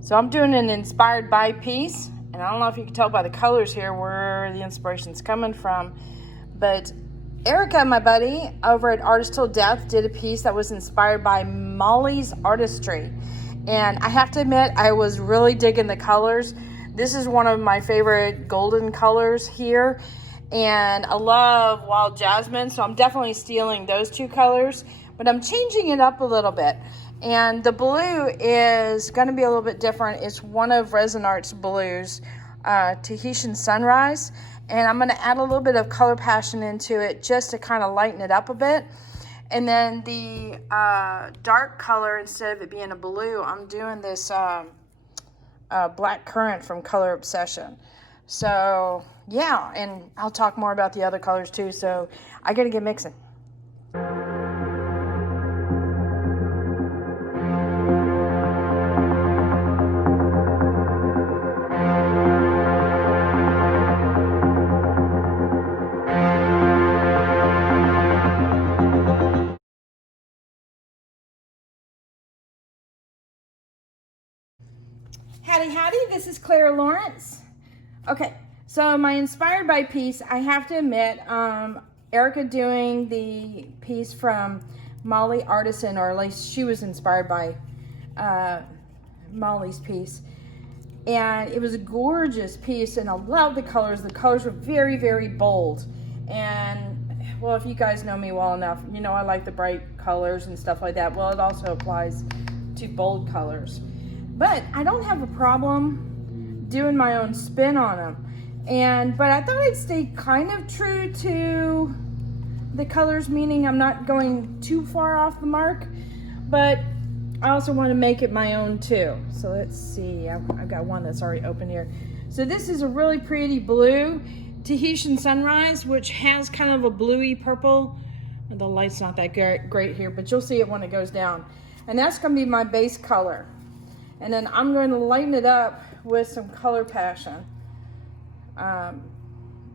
So I'm doing an inspired by piece, and I don't know if you can tell by the colors here where the inspiration's coming from, but Erika, my buddy over at Artist Till Death, did a piece that was inspired by Molly's Artistry. And I have to admit, I was really digging the colors. This is one of my favorite golden colors here. And I love wild jasmine, so I'm definitely stealing those two colors, but I'm changing it up a little bit. And the blue is going to be a little bit different. It's one of Resin Art's blues, Tahitian Sunrise. And I'm going to add a little bit of color passion into it just to kind of lighten it up a bit. And then the dark color, instead of it being a blue, I'm doing this black currant from Color Obsession. So yeah, and I'll talk more about the other colors too. So I got to get mixing. Howdy Howdy, this is Clara Lawrence. Okay, so my inspired by piece, I have to admit, Erika doing the piece from Molly Artisan, or at least she was inspired by Molly's piece. And it was a gorgeous piece, and I love the colors. The colors were very, very bold. And, well, if you guys know me well enough, you know I like the bright colors and stuff like that. Well, it also applies to bold colors. But I don't have a problem doing my own spin on them. But I thought I'd stay kind of true to the colors, meaning I'm not going too far off the mark, but I also want to make it my own too. So let's see, I've got one that's already open here. So this is a really pretty blue Tahitian Sunrise, which has kind of a bluey purple. The light's not that great here, but you'll see it when it goes down. And that's going to be my base color. And then I'm going to lighten it up with some color passion. And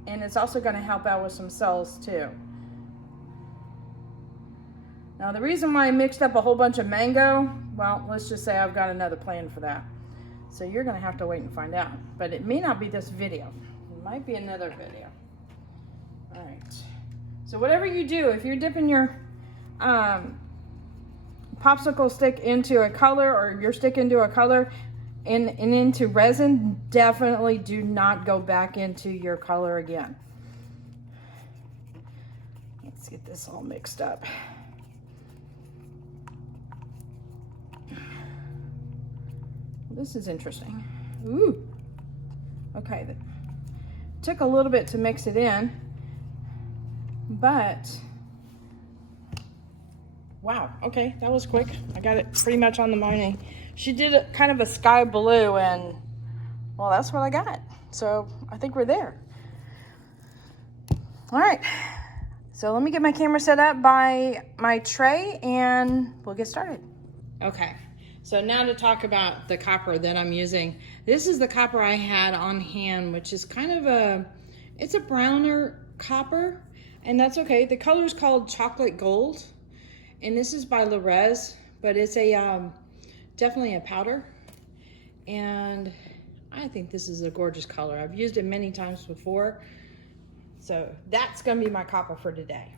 it's also going to help out with some cells too. Now the reason why I mixed up a whole bunch of mango, well, let's just say I've got another plan for that. So you're going to have to wait and find out. But it may not be this video. It might be another video. All right. So whatever you do, if you're dipping your popsicle stick into a color, or your stick into a color and into resin, definitely do not go back into your color again. Let's get this all mixed up. This is interesting. Ooh. Okay. Took a little bit to mix it in, but wow, okay, that was quick. I got it pretty much on the money. She did a kind of a sky blue, and well, that's what I got. So I think we're there. All right, so let me get my camera set up by my tray and we'll get started. Okay, so now to talk about the copper that I'm using. This is the copper I had on hand, which is kind of it's a browner copper, and that's okay. The color is called Chocolate Gold. And this is by Resin, but it's a definitely a powder. And I think this is a gorgeous color. I've used it many times before. So that's gonna be my copper for today.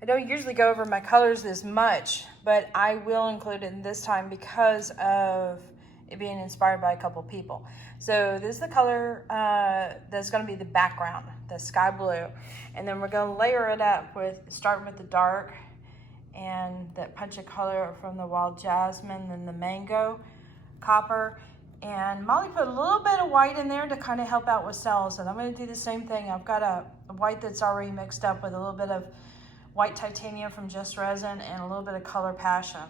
I don't usually go over my colors this much, but I will include it in this time because of it being inspired by a couple people. So this is the color that's going to be the background, the sky blue, and then we're going to layer it up with starting with the dark and that punch of color from the wild jasmine, then the mango copper, and Molly put a little bit of white in there to kind of help out with cells. And I'm going to do the same thing. I've got a white that's already mixed up with a little bit of white titanium from Just Resin and a little bit of color passion.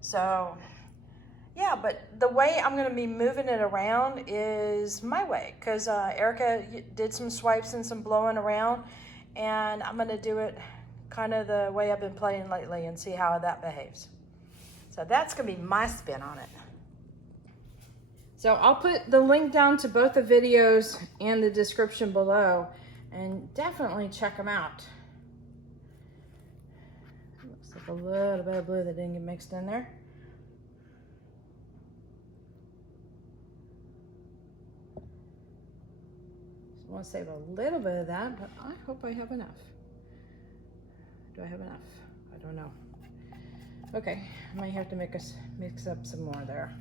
So yeah, but the way I'm going to be moving it around is my way, because Erika did some swipes and some blowing around, and I'm going to do it kind of the way I've been playing lately and see how that behaves. So that's going to be my spin on it. So I'll put the link down to both the videos in the description below, and definitely check them out. Looks like a little bit of blue that didn't get mixed in there. want to save a little bit of that, but I hope I have enough. Do I have enough? I don't know. Okay, I might have to mix up some more there.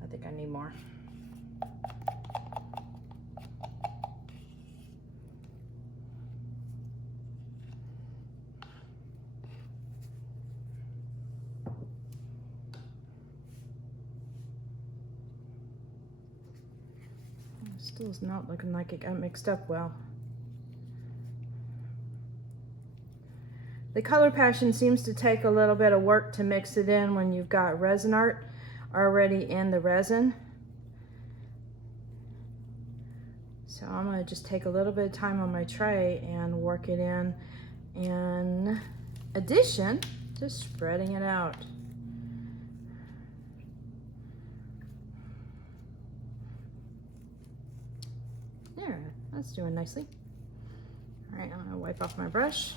I think I need more. Still is not looking like it got mixed up well. The color passion seems to take a little bit of work to mix it in when you've got resin art already in the resin. So I'm going to just take a little bit of time on my tray and work it in addition to spreading it out. There, that's doing nicely. All right, I'm going to wipe off my brush.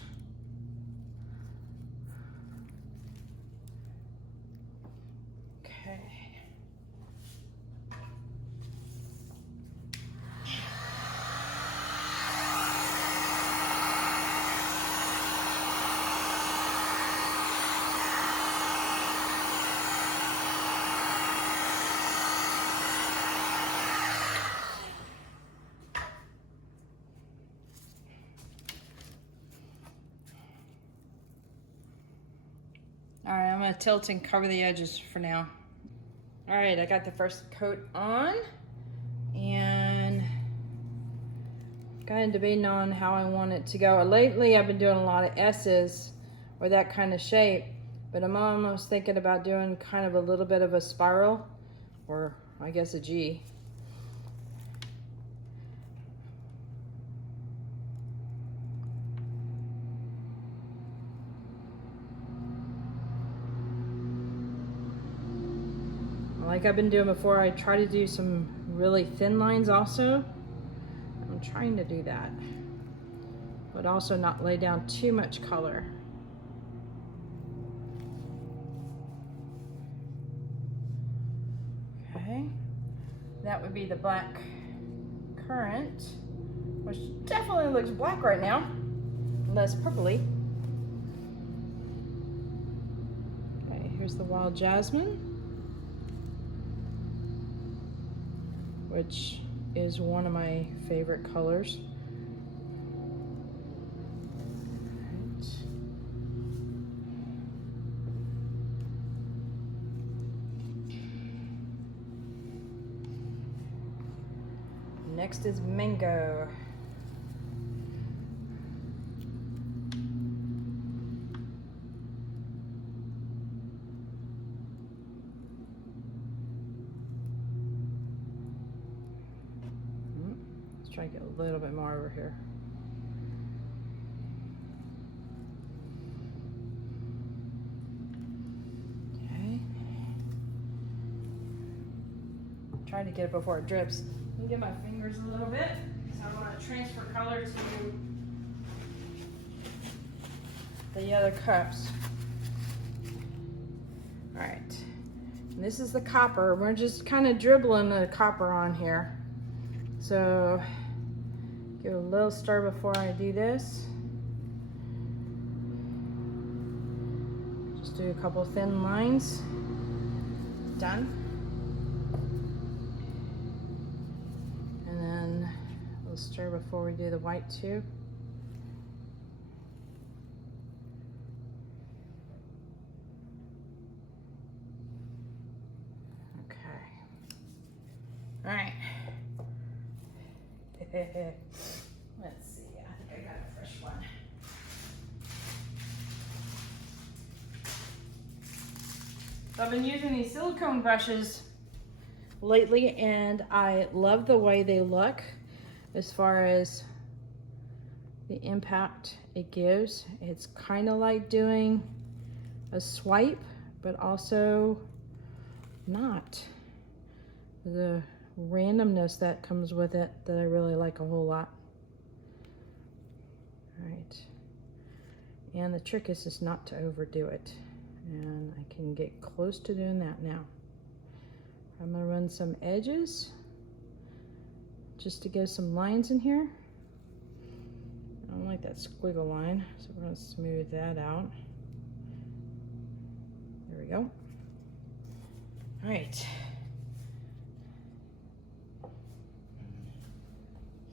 All right, I'm gonna tilt and cover the edges for now. All right, I got the first coat on and kind of debating on how I want it to go. Lately, I've been doing a lot of S's or that kind of shape, but I'm almost thinking about doing kind of a little bit of a spiral, or I guess a G. Like I've been doing before, I try to do some really thin lines also. I'm trying to do that, but also not lay down too much color. Okay, that would be the black currant, which definitely looks black right now, less purpley. Okay, here's the wild jasmine, which is one of my favorite colors. Right. Next is mango. Try to get a little bit more over here. Okay. Try to get it before it drips. Let me get my fingers a little bit because I want to transfer color to the other cups. All right. And this is the copper. We're just kind of dribbling the copper on here. So give it a little stir before I do this. Just do a couple thin lines. Done. And then we'll stir before we do the white too. Okay. All right. Let's see, I think I got a fresh one. So I've been using these silicone brushes lately and I love the way they look as far as the impact it gives. It's kind of like doing a swipe, but also not. The randomness that comes with it that I really like a whole lot. All right, and the trick is just not to overdo it, and I can get close to doing that now. I'm gonna run some edges just to get some lines in here. I don't like that squiggle line, so we're going to smooth that out. There we go. All right.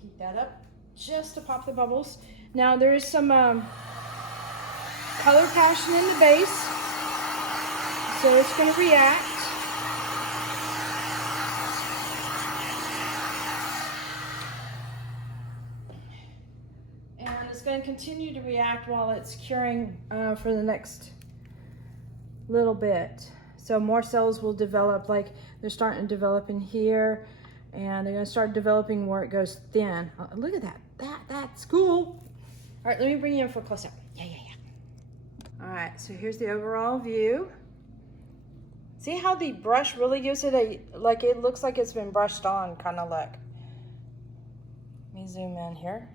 Heat that up just to pop the bubbles. Now there is some color passion in the base, so it's going to react. And it's going to continue to react while it's curing for the next little bit. So more cells will develop, like they're starting to develop in here, and they're going to start developing where it goes thin. Oh, look at that. That's cool. All right, let me bring you in for a close-up. Yeah. All right, so here's the overall view. See how the brush really gives it a, like it looks like it's been brushed on kind of look. Let me zoom in here.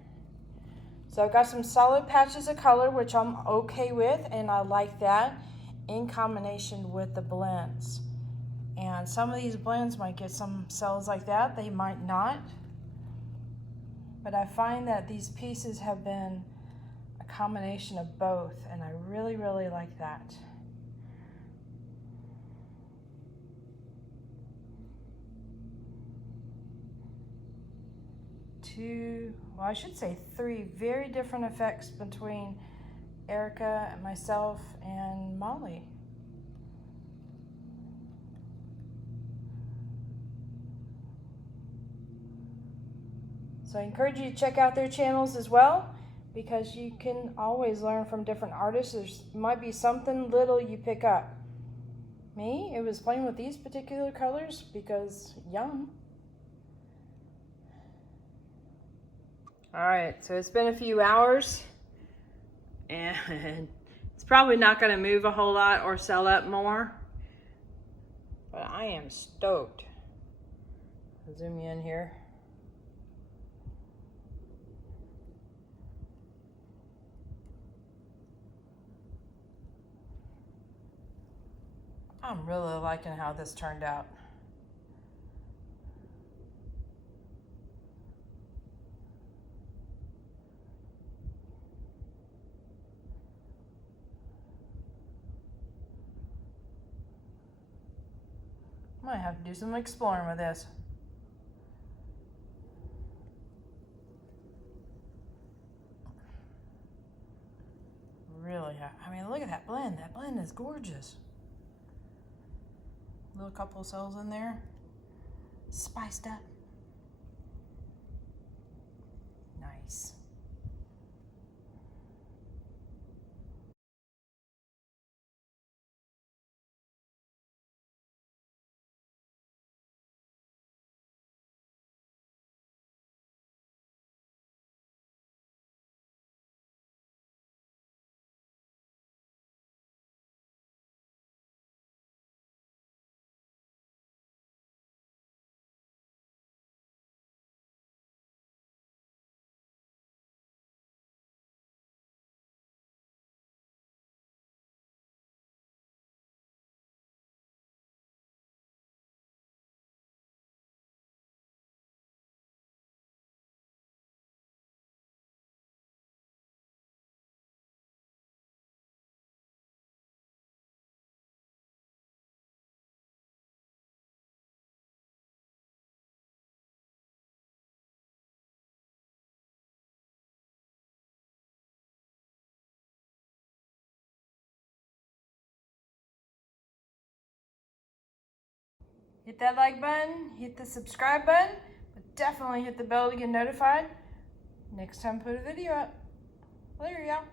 So I've got some solid patches of color, which I'm okay with, and I like that in combination with the blends. And some of these blends might get some cells like that, they might not. But I find that these pieces have been a combination of both, and I really, really like that. Well, I should say 3 very different effects between Erika, myself, and Molly. So I encourage you to check out their channels as well, because you can always learn from different artists. There might be something little you pick up. Me, it was playing with these particular colors because yum. All right, so it's been a few hours, and it's probably not going to move a whole lot or sell up more, but I am stoked. I'll zoom you in here. I'm really liking how this turned out. Might have to do some exploring with this. Really, I mean, look at that blend. That blend is gorgeous. Little couple of cells in there, spiced up. Nice. Hit that like button, hit the subscribe button, but definitely hit the bell to get notified next time I put a video up. Later, y'all.